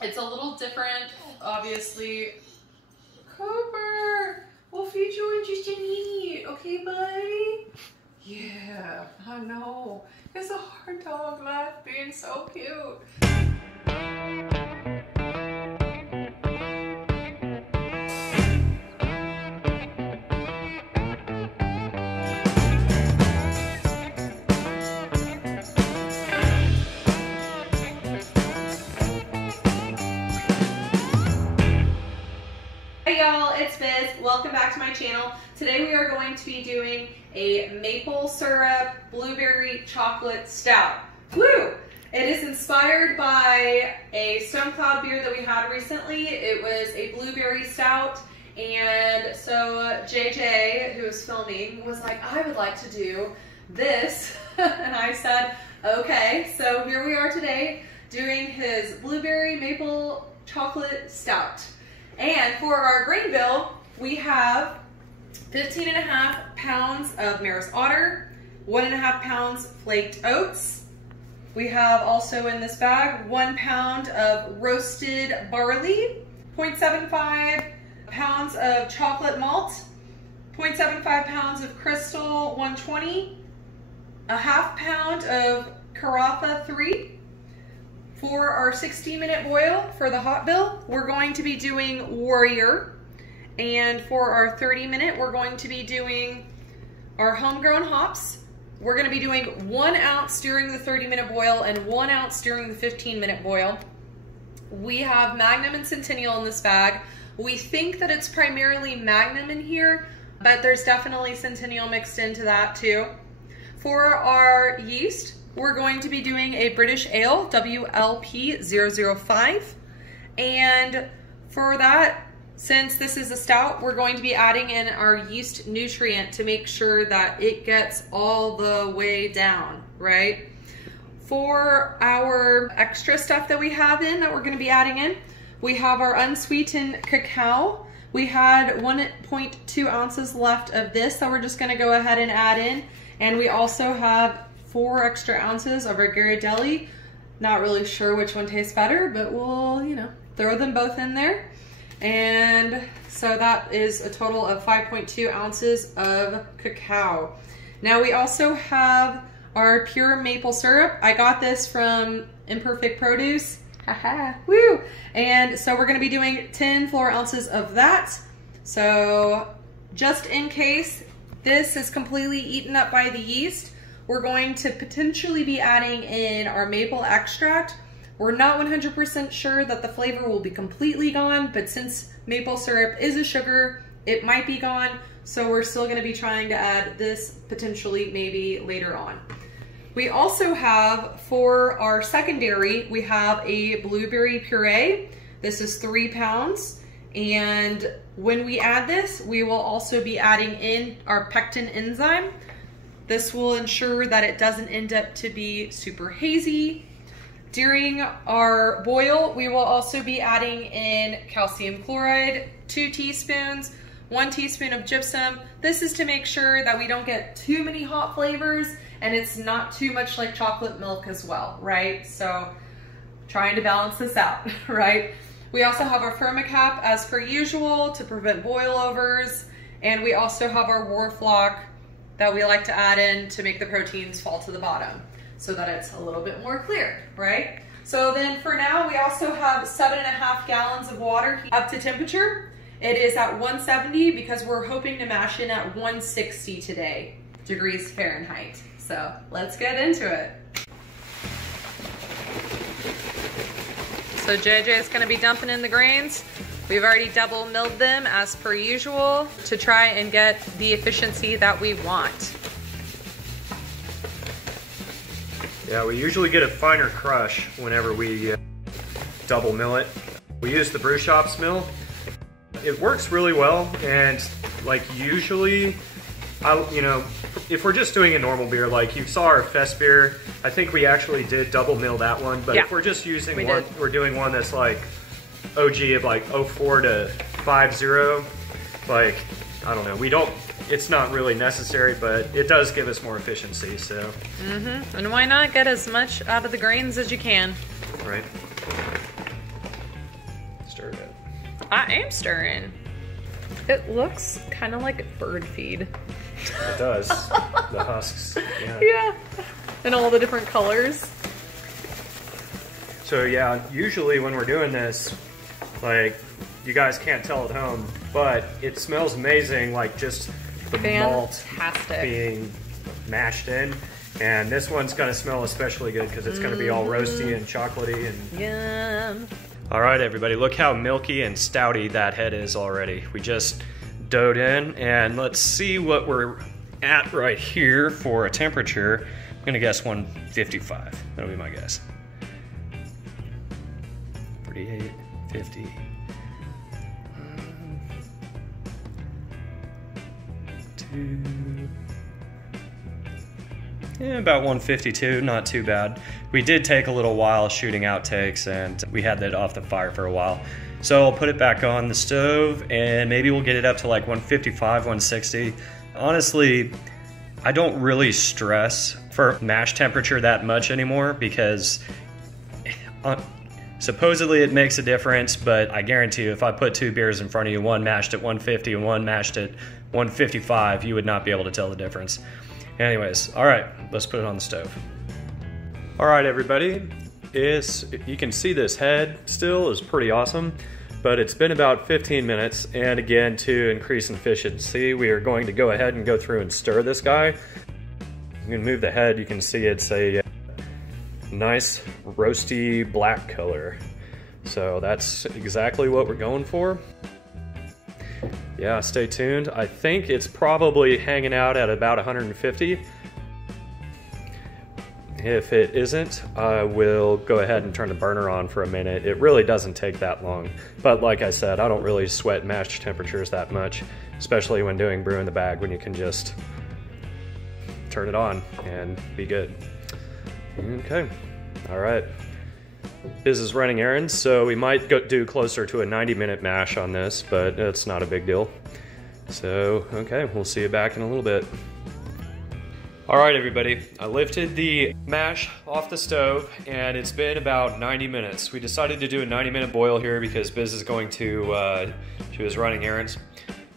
It's a little different, obviously. Cooper, we'll feed you in just a minute, okay, buddy? Yeah, I know. It's a hard dog life being so cute. Hey y'all, it's Biz. Welcome back to my channel. Today we are going to be doing a maple syrup blueberry chocolate stout. Woo! It is inspired by a Stone Cloud beer that we had recently. It was a blueberry stout, and so JJ, who was filming, was like, I would like to do this. And I said, okay. So here we are today doing his blueberry maple chocolate stout. And for our grain bill, we have 15.5 pounds of Maris Otter, 1.5 pounds Flaked Oats. We have also in this bag 1 pound of Roasted Barley, 0.75 pounds of Chocolate Malt, 0.75 pounds of Crystal 120, a ½ pound of Carafa III. For our 60-minute boil for the hot bill, we're going to be doing Warrior. And for our 30-minute, we're going to be doing our homegrown hops. We're going to be doing 1 ounce during the 30-minute boil and 1 ounce during the 15-minute boil. We have Magnum and Centennial in this bag. We think that it's primarily Magnum in here, but there's definitely Centennial mixed into that too. For our yeast, we're going to be doing a British Ale, WLP 005. And for that, since this is a stout, we're going to be adding in our Yeast Nutrient to make sure that it gets all the way down, right? For our extra stuff that we have in, that we're going to be adding in, we have our Unsweetened Cacao. We had 1.2 ounces left of this that we're just going to go ahead and add in. And we also have 4 extra ounces of our Ghirardelli. Not really sure which one tastes better, but we'll, throw them both in there. And so that is a total of 5.2 ounces of cacao. Now we also have our pure maple syrup. I got this from Imperfect Produce. Haha, woo! And so we're gonna be doing 10 floor ounces of that. So just in case this is completely eaten up by the yeast, we're going to potentially be adding in our maple extract. We're not 100% sure that the flavor will be completely gone, but since maple syrup is a sugar, it might be gone. So we're still gonna be trying to add this potentially maybe later on. We also have, for our secondary, we have a Blueberry Puree. This is 3 pounds. And when we add this, we will also be adding in our Pectic Enzyme. This will ensure that it doesn't end up to be super hazy. During our boil, we will also be adding in Calcium Chloride, 2 teaspoons, 1 teaspoon of Gypsum. This is to make sure that we don't get too many hot flavors and it's not too much like chocolate milk as well, right? So trying to balance this out, right? We also have our Fermacap as per usual to prevent boilovers. And we also have our Whirlflock that we like to add in to make the proteins fall to the bottom so that it's a little bit more clear, right? So then for now, we also have 7.5 gallons of water up to temperature. It is at 170 because we're hoping to mash in at 160 today, degrees Fahrenheit. So let's get into it. So JJ is gonna be dumping in the grains. We've already double milled them as per usual to try and get the efficiency that we want. Yeah, we usually get a finer crush whenever we double mill it. We use the Brew Shop's mill. It works really well, and like usually, if we're just doing a normal beer, like you saw our fest beer, I think we actually did double mill that one, but yeah, if we're just using one, we're doing one that's like OG of like 04 to 50, like, I don't know, it's not really necessary, but it does give us more efficiency, so. And why not get as much out of the grains as you can? Right. stir it. I am stirring. It looks kind of like bird feed. It does. The husks. Yeah. Yeah. And all the different colors. So yeah, usually when we're doing this, like, you guys can't tell at home, but it smells amazing, like just the malt being mashed in. And this one's gonna smell especially good because it's gonna be all roasty and chocolatey and yum. All right, everybody, look how milky and stouty that head is already. We just doughed in, and let's see what we're at right here for a temperature. I'm gonna guess 155. That'll be my guess. 48, 50. Yeah, about 152, not too bad. We did take a little while shooting outtakes, and we had that off the fire for a while. So I'll put it back on the stove, and maybe we'll get it up to like 155, 160. Honestly, I don't really stress for mash temperature that much anymore because supposedly it makes a difference, but I guarantee you if I put two beers in front of you, one mashed at 150 and one mashed at 155, you would not be able to tell the difference. Anyways, all right, let's put it on the stove. All right, everybody, you can see this head still is pretty awesome, but it's been about 15 minutes, and again, to increase efficiency, we are going to go ahead and go through and stir this guy. You can move the head, you can see it's a nice roasty black color. So that's exactly what we're going for. Yeah, stay tuned. I think it's probably hanging out at about 150. If it isn't, I will go ahead and turn the burner on for a minute. It really doesn't take that long. But like I said, I don't really sweat mash temperatures that much, especially when doing brew in the bag, when you can just turn it on and be good. Okay, all right. Biz is running errands, so we might do closer to a 90-minute mash on this, but it's not a big deal. So, okay, we'll see you back in a little bit. All right, everybody, I lifted the mash off the stove, and it's been about 90 minutes. We decided to do a 90-minute boil here because Biz is going to, she was running errands.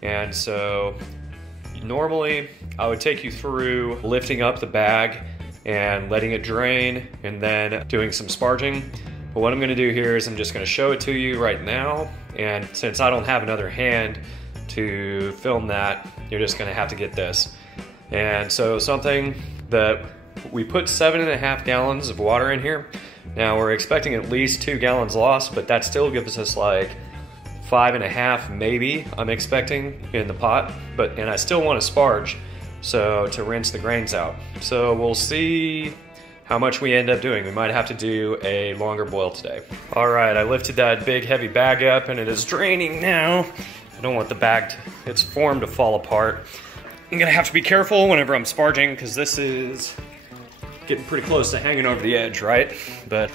And so, normally, I would take you through lifting up the bag and letting it drain, and then doing some sparging. But what I'm gonna do here is I'm just gonna show it to you right now, and since I don't have another hand to film that, you're just gonna have to get this. And so something that we put 7.5 gallons of water in here. Now we're expecting at least 2 gallons lost, but that still gives us like 5.5 maybe, I'm expecting, in the pot. And I still want to sparge, so to rinse the grains out. So we'll see how much we end up doing. We might have to do a longer boil today. All right, I lifted that big heavy bag up and it is draining now. I don't want the bag, its form to fall apart. I'm gonna have to be careful whenever I'm sparging because this is getting pretty close to hanging over the edge, right? But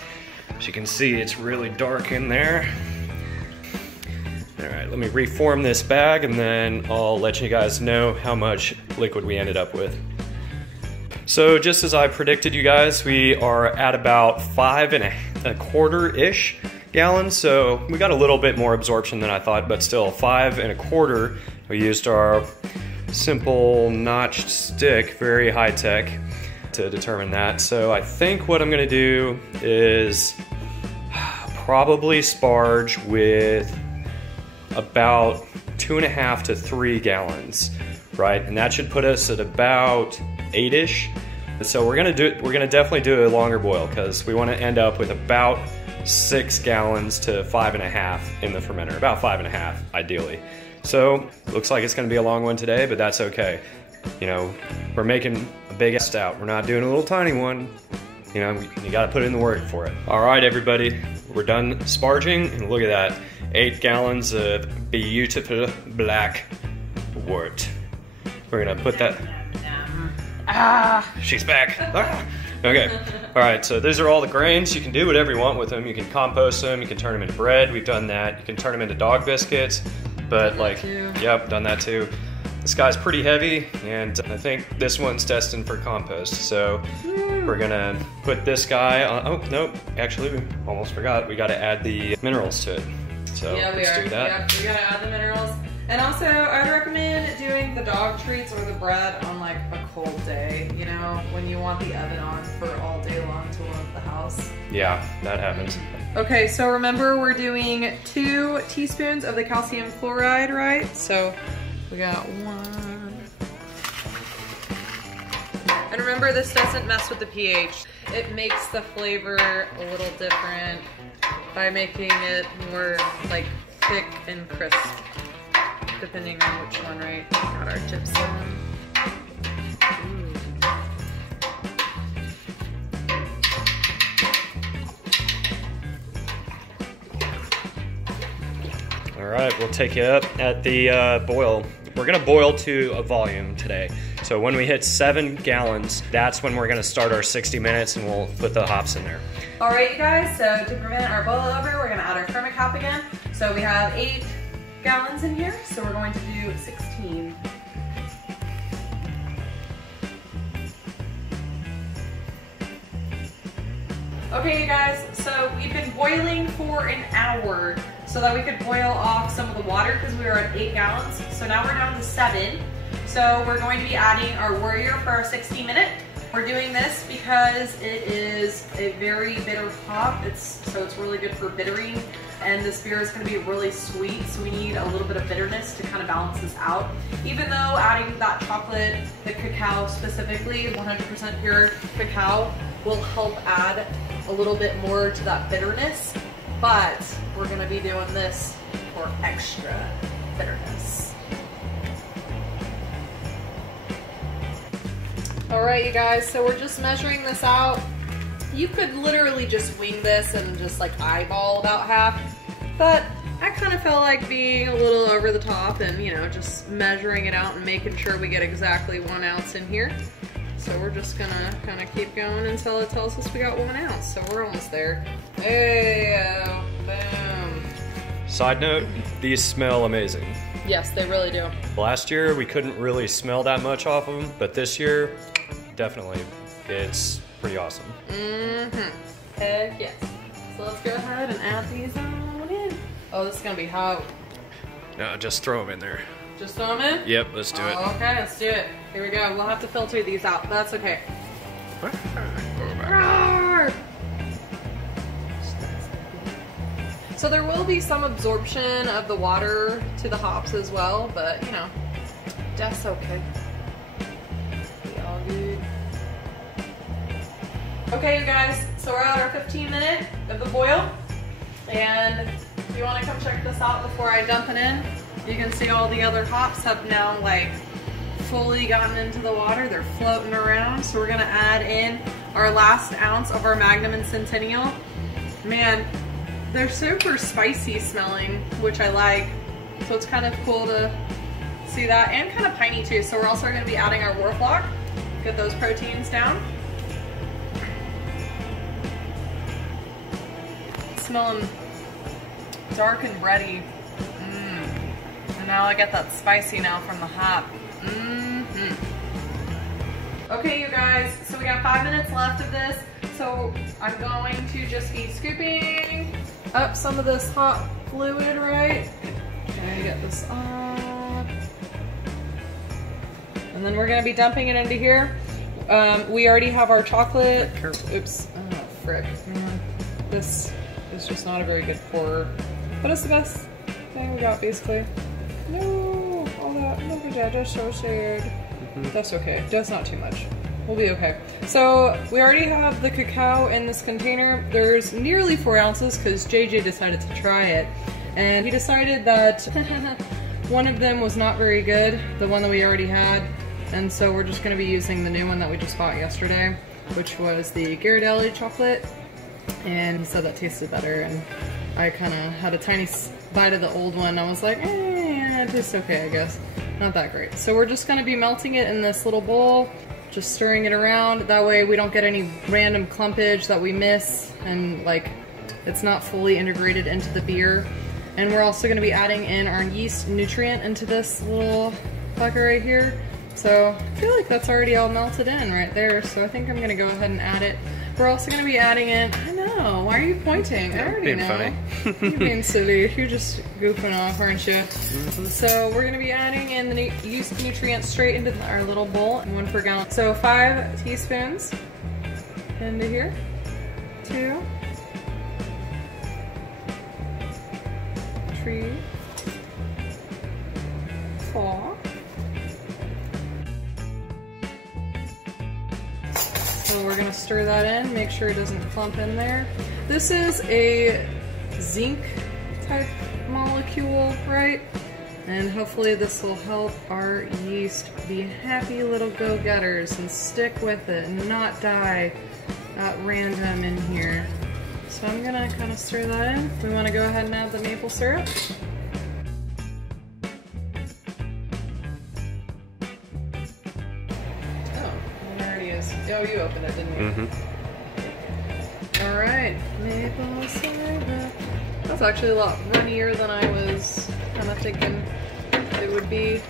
as you can see, it's really dark in there. All right, let me reform this bag and then I'll let you guys know how much liquid we ended up with. So just as I predicted, you guys, we are at about 5.25-ish gallons. So we got a little bit more absorption than I thought, but still 5.25. We used our simple notched stick, very high tech, to determine that. So I think what I'm gonna do is probably sparge with about 2.5 to 3 gallons, right? And that should put us at about 8-ish. So we're gonna definitely do a longer boil because we want to end up with about 6 gallons to 5.5 in the fermenter, about 5.5 ideally. So looks like it's gonna be a long one today, but that's okay. You know, we're making a big stout. We're not doing a little tiny one. You know, you gotta put in the work for it. All right, everybody, we're done sparging, and look at that. 8 gallons of beautiful black wort. We're gonna put that, she's back. Okay, all right, so these are all the grains. You can do whatever you want with them. You can compost them, you can turn them into bread. We've done that. You can turn them into dog biscuits, but like, yep, done that too. This guy's pretty heavy, and I think this one's destined for compost. So we're gonna put this guy on, oh, nope, actually we almost forgot. We gotta add the minerals to it. So yeah, let's do that. Yep, we gotta add the minerals. And also, I'd recommend doing the dog treats or the bread on like a cold day, you know, when you want the oven on for all day long to warm the house. Yeah, that happens. Okay, so remember we're doing 2 teaspoons of the calcium chloride, right? So we got 1. And remember, this doesn't mess with the pH. It makes the flavor a little different by making it more like thick and crisp, depending on which one, right? Got our gypsum. All right, we'll take you up at the boil. We're gonna boil to a volume today. So when we hit 7 gallons, that's when we're gonna start our 60 minutes and we'll put the hops in there. All right, you guys, so to prevent our boil over, we're gonna add our Fermacap again. So we have 8 gallons in here, so we're going to do 16. Okay, you guys, so we've been boiling for an hour so that we could boil off some of the water because we were at 8 gallons. So now we're down to 7. So we're going to be adding our Warrior for our 60-minute. We're doing this because it is a very bitter hop. So it's really good for bittering. And this beer is going to be really sweet, so we need a little bit of bitterness to kind of balance this out. Even though adding that chocolate, the cacao specifically, 100% pure cacao, will help add a little bit more to that bitterness, but we're going to be doing this for extra bitterness. All right, you guys, so we're just measuring this out. You could literally just wing this and just like eyeball about half, but I kind of felt like being a little over the top and, you know, just measuring it out and making sure we get exactly 1 ounce in here. So we're just gonna kind of keep going until it tells us we got 1 ounce. So we're almost there. Hey, boom. Side note, these smell amazing. Yes, they really do. Last year, we couldn't really smell that much off of them, but this year, definitely, it's pretty awesome. Mm-hmm. Heck yes. So let's go ahead and add these on in. Oh, this is gonna be hot. No, just throw them in there. Just throw them in? Yep, let's do it. Okay, let's do it. Here we go. We'll have to filter these out. That's okay. Roar! So there will be some absorption of the water to the hops as well, but you know, that's okay. Be all good. Okay, you guys, so we're at our 15-minute of the boil, and if you want to come check this out before I dump it in, you can see all the other hops have now like fully gotten into the water. They're floating around, so we're gonna add in our last ounce of our Magnum and Centennial. Man, they're super spicy smelling, which I like. So it's kind of cool to see that, and kind of piney too. So we're also gonna be adding our Whirlflock, get those proteins down. Smelling dark and bready. And now I get that spicy now from the hop. Okay, you guys, so we got 5 minutes left of this. So I'm going to just be scooping up some of this hot fluid, right? And get this up. And then we're gonna be dumping it into here. We already have our chocolate. Oops, oh frick, man. This is just not a very good pourer. But it's the best thing we got, basically. No, all that, look at that, that's so sad. That's okay, just not too much. We'll be okay. So we already have the cacao in this container. There's nearly 4 ounces because JJ decided to try it. And he decided that one of them was not very good, the one that we already had. And so we're just gonna be using the new one that we just bought yesterday, which was the Ghirardelli chocolate. And he said that tasted better, and I kind of had a tiny bite of the old one. I was like, yeah, it tastes okay, I guess. Not that great. So we're just gonna be melting it in this little bowl, just stirring it around. That way we don't get any random clumpage that we miss, and like it's not fully integrated into the beer. And we're also gonna be adding in our yeast nutrient into this little fucker right here. So I feel like that's already all melted in right there. So I think I'm gonna go ahead and add it. We're also going to be adding in, I know, why are you pointing? I already know. Funny. You're being silly. You're just goofing off, aren't you? So we're going to be adding in the yeast nutrients straight into our little bowl, 1 per gallon. So 5 teaspoons into here. 2, 3, 4. So we're gonna stir that in, make sure it doesn't clump in there. This is a zinc type molecule, right? And hopefully this will help our yeast be happy little go-getters and stick with it and not die at random in here. So I'm gonna kind of stir that in. We wanna go ahead and add the maple syrup. Oh, you opened it, didn't you? All right, maple syrup. That's actually a lot runnier than I was kind of thinking it would be.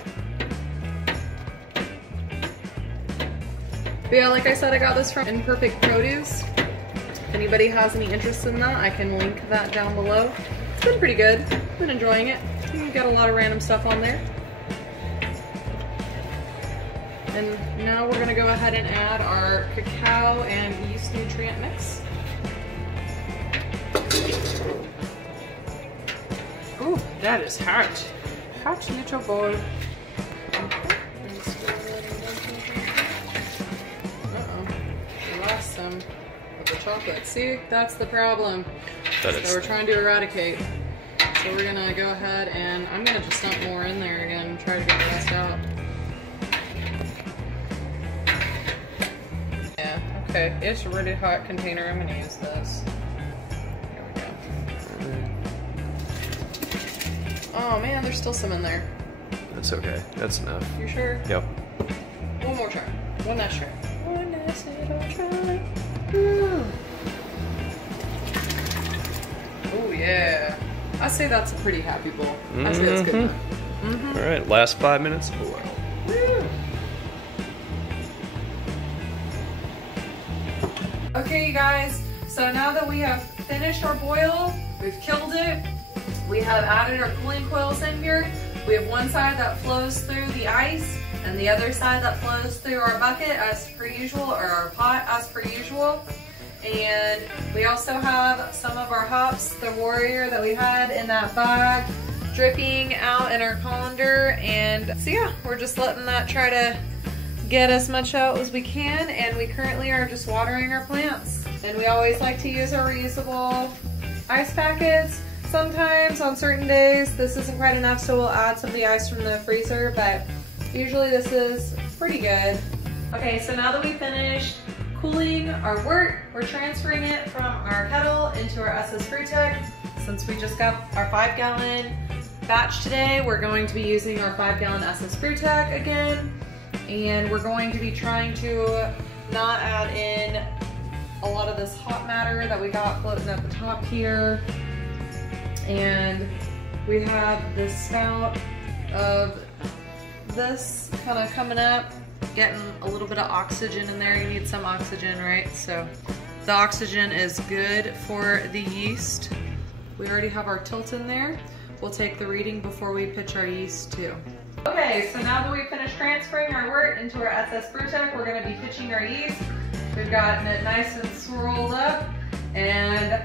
But yeah, like I said, I got this from Imperfect Produce. If anybody has any interest in that, I can link that down below. It's been pretty good. I've been enjoying it. You can get a lot of random stuff on there. And now we're going to go ahead and add our cacao and yeast nutrient mix. Ooh, that is hot. Hot little bowl. Uh-oh. We lost some of the chocolate. See, that's the problem that we're trying to eradicate. So we're going to go ahead and I'm going to just dump more in there again and try to get the rest out. Okay, it's a really hot container. I'm gonna use this. Here we go. Oh man, there's still some in there. That's okay. That's enough. You sure? Yep. One more try. One last try. One last little try. Oh yeah. I say that's a pretty happy bowl. I say that's good enough. All right, last 5 minutes of boil. Okay, you guys, so now that we have finished our boil, we've killed it, we have added our cooling coils in here. We have one side that flows through the ice and the other side that flows through our bucket as per usual, or our pot as per usual. And we also have some of our hops, the Warrior that we had in that bag, dripping out in our colander. And so yeah, we're just letting that try to get as much out as we can, and we currently are just watering our plants. And we always like to use our reusable ice packets. Sometimes on certain days this isn't quite enough, so we'll add some of the ice from the freezer, but usually this is pretty good. Okay, so now that we've finished cooling our wort, we're transferring it from our kettle into our SS Brewtech. Since we just got our 5-gallon batch today, we're going to be using our 5-gallon SS Brewtech again. And we're going to be trying to not add in a lot of this hot matter that we got floating at the top here. And we have this spout of this kind of coming up, getting a little bit of oxygen in there. You need some oxygen, right? So the oxygen is good for the yeast. We already have our tilt in there. We'll take the reading before we pitch our yeast too. Okay, so now that we've finished transferring our wort into our SS Brewtech, we're going to be pitching our yeast. We've gotten it nice and swirled up, and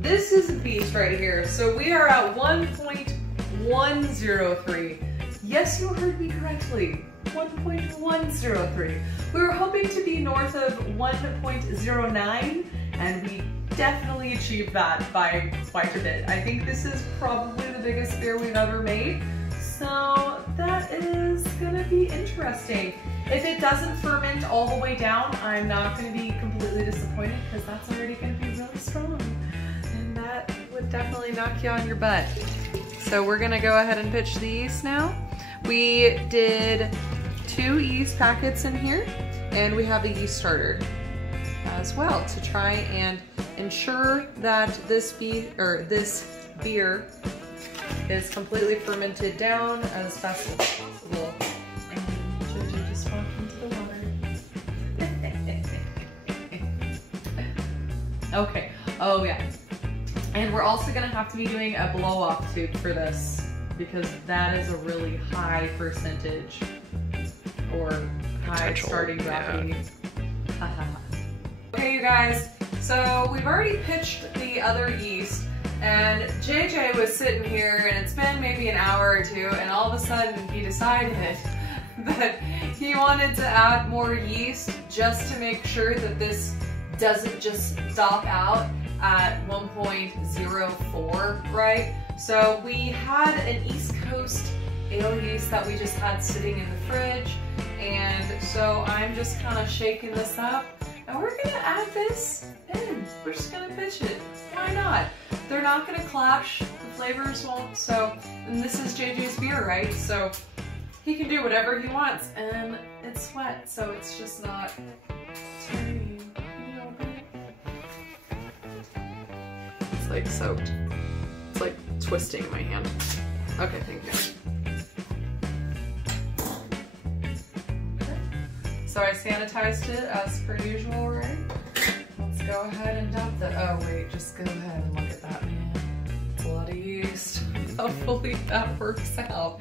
this is a beast right here. So we are at 1.103. Yes, you heard me correctly. 1.103. We were hoping to be north of 1.09, and we definitely achieved that by quite a bit. I think this is probably the biggest beer we've ever made. So that is gonna be interesting. If it doesn't ferment all the way down, I'm not gonna be completely disappointed, because that's already gonna be really strong. And that would definitely knock you on your butt. So we're gonna go ahead and pitch the yeast now. We did 2 yeast packets in here, and we have a yeast starter as well to try and ensure that this beer is completely fermented down as fast as possible. And Jojo just walked into the water. Okay, oh yeah. And we're also gonna have to be doing a blow-off tube for this because that is a really high percentage or high starting gravity. Yeah. Okay, you guys, so we've already pitched the other yeast, and JJ was sitting here, and it's been maybe an hour or two, and all of a sudden he decided that he wanted to add more yeast just to make sure that this doesn't just stop out at 1.04, right? So we had an East Coast ale yeast that we just had sitting in the fridge, and so I'm just kind of shaking this up, and we're gonna add this in. We're just gonna pitch it. Why not? They're not gonna clash, the flavors won't, so, and this is JJ's beer, right? So he can do whatever he wants, and it's wet, so it's just not tearing, you know. It's like soaked. It's like twisting in my hand. Okay, thank you. Okay. So I sanitized it as per usual, right? Let's go ahead and dump the, oh wait, just go ahead and look at that, man. It's a lot of yeast. Hopefully that works out.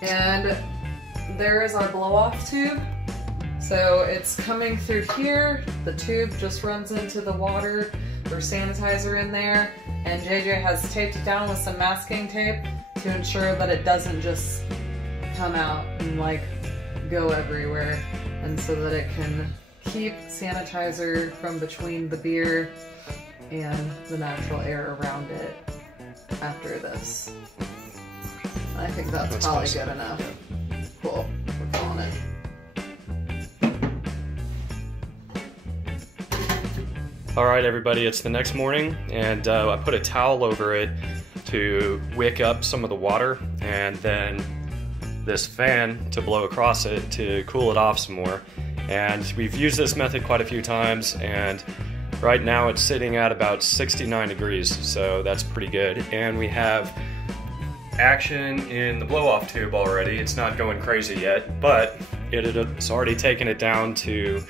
And there is our blow-off tube. So it's coming through here. The tube just runs into the water. There's sanitizer in there. And JJ has taped it down with some masking tape to ensure that it doesn't just come out and like go everywhere. And so that it can keep sanitizer from between the beer and the natural air around it after this. I think that's probably good enough. Yeah. Cool. We're calling it. All right, everybody, it's the next morning, and I put a towel over it to wick up some of the water, and then this fan to blow across it to cool it off some more. And we've used this method quite a few times, and right now it's sitting at about 69 degrees, so that's pretty good. And we have action in the blow-off tube already. It's not going crazy yet, but it's already taken it down to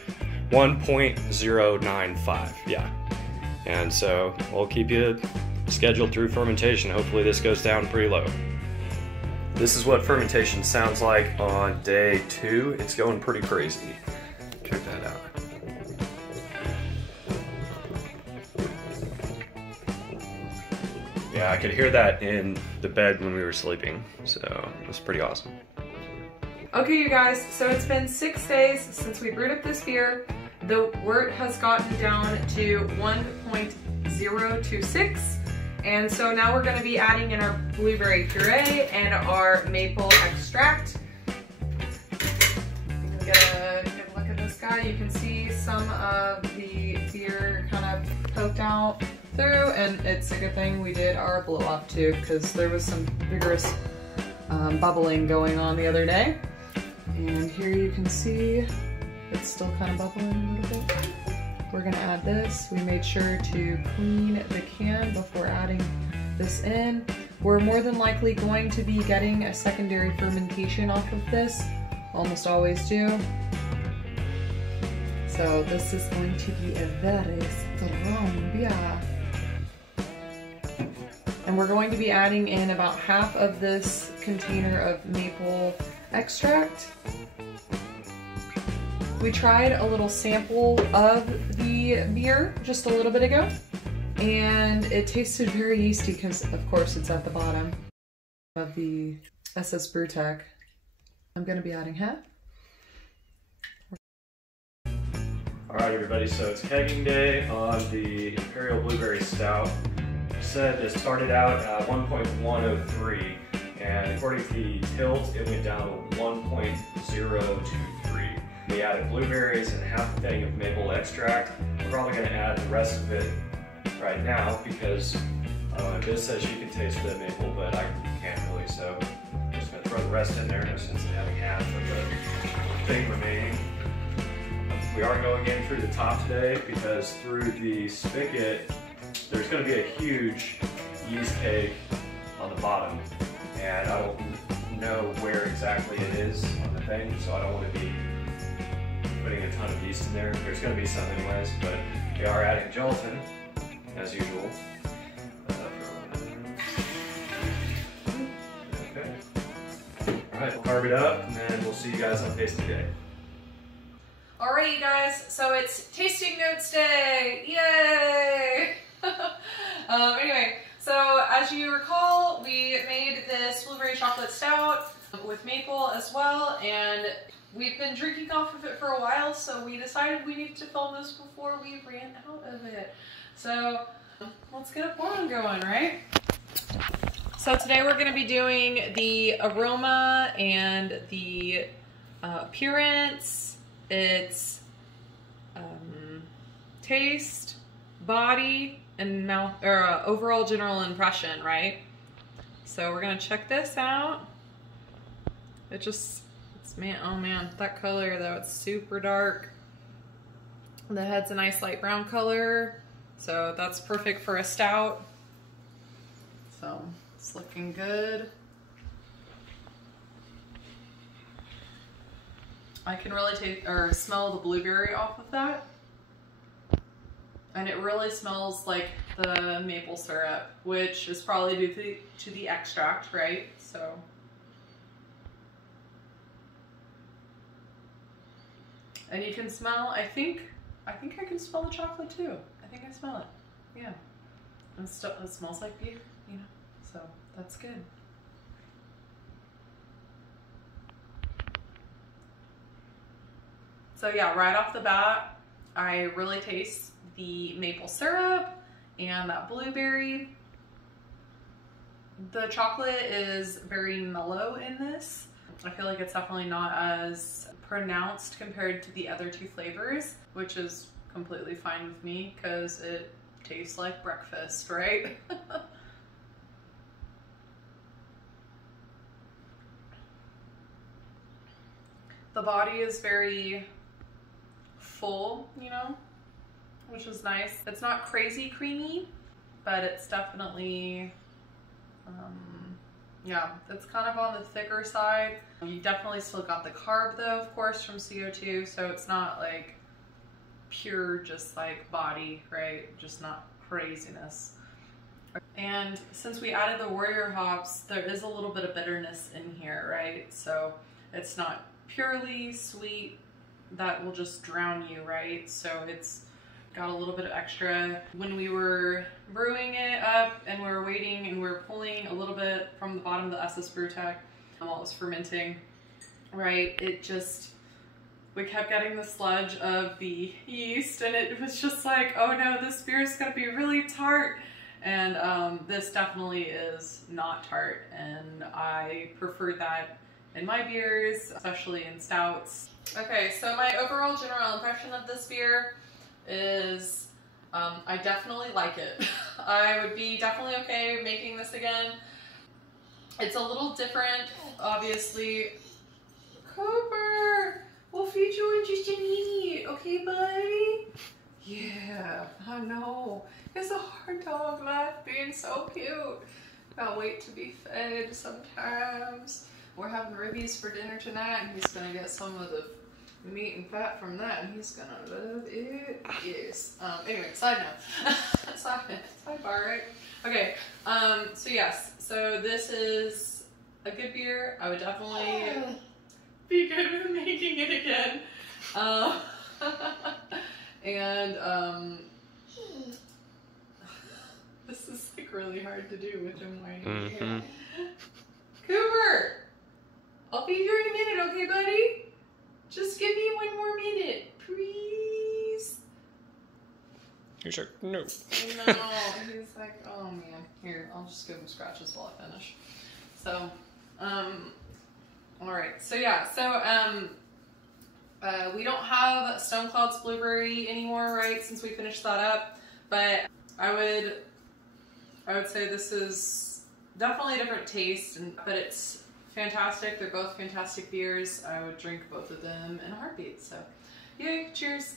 1.095, yeah. And so we'll keep you scheduled through fermentation. Hopefully this goes down pretty low. This is what fermentation sounds like on day 2. It's going pretty crazy. Check that out. Yeah, I could hear that in the bed when we were sleeping, so it was pretty awesome. Okay, you guys, so it's been 6 days since we brewed up this beer. The wort has gotten down to 1.026, and so now we're going to be adding in our blueberry puree and our maple extract. You can get a good look at this guy. You can see some of the beer kind of poked out through, and it's a good thing we did our blow-off tube because there was some vigorous bubbling going on the other day. And here you can see it's still kind of bubbling a little bit. We're gonna add this. We made sure to clean the can before adding this in. We're more than likely going to be getting a secondary fermentation off of this. Almost always do. So this is going to be a very strong beer. And we're going to be adding in about half of this container of maple extract. We tried a little sample of the beer just a little bit ago, and it tasted very yeasty because, of course, it's at the bottom of the SS Brewtech. I'm going to be adding half. All right, everybody, so it's kegging day on the Imperial Blueberry Stout. Said it started out at 1.103, and according to the tilt, it went down to 1.023. We added blueberries and half a thing of maple extract. We're probably going to add the rest of it right now because Biz says she can taste the maple, but I can't really, so I'm just going to throw the rest in there, no sense in having half of the thing remaining. We are going in through the top today because through the spigot, there's going to be a huge yeast cake on the bottom, and I don't know where exactly it is on the thing, so I don't want to be putting a ton of yeast in there. There's going to be some anyways, but we are adding gelatin, as usual. Okay. Alright, we'll carb it up, and then we'll see you guys on tasting day. Alright, you guys, so it's tasting notes day! Yay! Anyway, so as you recall, we made this blueberry chocolate stout with maple as well, and we've been drinking off of it for a while, so we decided we needed to film this before we ran out of it. So let's get a pouring going, right? So today we're going to be doing the aroma and the appearance, its taste, body, and mouth, or overall general impression, right? So we're gonna check this out. It's man, oh man, that color though, it's super dark. The head's a nice light brown color, so that's perfect for a stout. So it's looking good. I can really taste or smell the blueberry off of that. And it really smells like the maple syrup, which is probably due to the extract, right? So. And you can smell, I think I can smell the chocolate too. I think I smell it, yeah. And it smells like beer, you know, so that's good. So yeah, right off the bat, I really taste the maple syrup and that blueberry. The chocolate is very mellow in this. I feel like it's definitely not as pronounced compared to the other two flavors, which is completely fine with me because it tastes like breakfast, right? The body is very full, you know, which is nice. It's not crazy creamy, but it's definitely, yeah, it's kind of on the thicker side. You definitely still got the carb though, of course, from CO2, so it's not like pure just like body, right? Just not craziness. And since we added the warrior hops, there is a little bit of bitterness in here, right? So it's not purely sweet that will just drown you, right? So it's got a little bit of extra. When we were brewing it up and we were waiting and we were pulling a little bit from the bottom of the SS Brewtech while it was fermenting, right? It just, we kept getting the sludge of the yeast and it was just like, oh no, this beer is gonna be really tart. And this definitely is not tart, and I prefer that in my beers, especially in stouts. Okay, so my overall general impression of this beer is I definitely like it. I would be definitely okay making this again. It's a little different, obviously. Cooper, we'll feed you what you need, okay, buddy? Yeah, I know. He's a hard dog left, being so cute. Can't wait to be fed sometimes. We're having ribbies for dinner tonight, and he's gonna get some of the meat and fat from that, and he's gonna love it. Yes. Anyway, side note. Sidebar, right? Okay. So yes. So this is a good beer. I would definitely be good with making it again. And this is like really hard to do with him whining. Cooper, I'll feed you in a minute, okay, buddy? Just give me one more minute, please. He's like, no. No, he's like, oh man. Here, I'll just give him scratches while I finish. So, all right. So yeah, so we don't have Stone Cloud's Blueberry anymore, right? Since we finished that up, but I would say this is definitely a different taste, but it's fantastic. They're both fantastic beers. I would drink both of them in a heartbeat. So, yay! Cheers.